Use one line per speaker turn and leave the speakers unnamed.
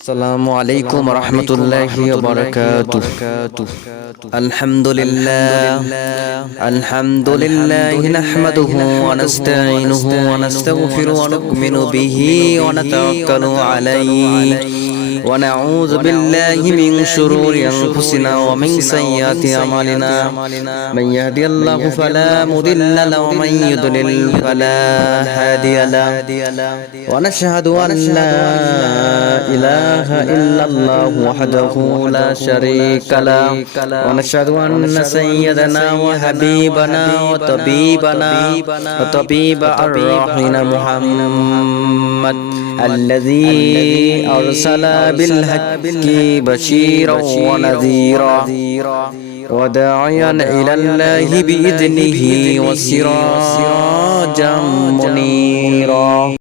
السلام عليكم ورحمة الله وبركاته. الحمد لله. الحمد لله. نحمده ونستعينه ونستغفره ونؤمن به ونتوكل عليه. ونعوذ بالله من شرور أنفسنا ومن سيئات أعمالنا. من يهدي الله فلا مضل له ومن يضلل فلا هادي له. ونشهد أن لا إله إلا الله وحده لا شريك له. ونشهد أن سيدنا وحبيبنا وطبيبنا وطبيب أرواحنا محمد الذي أرسل بالحق بشيرا ونذيرا وداعيا إلى الله بإذنه وسراجا منيرا.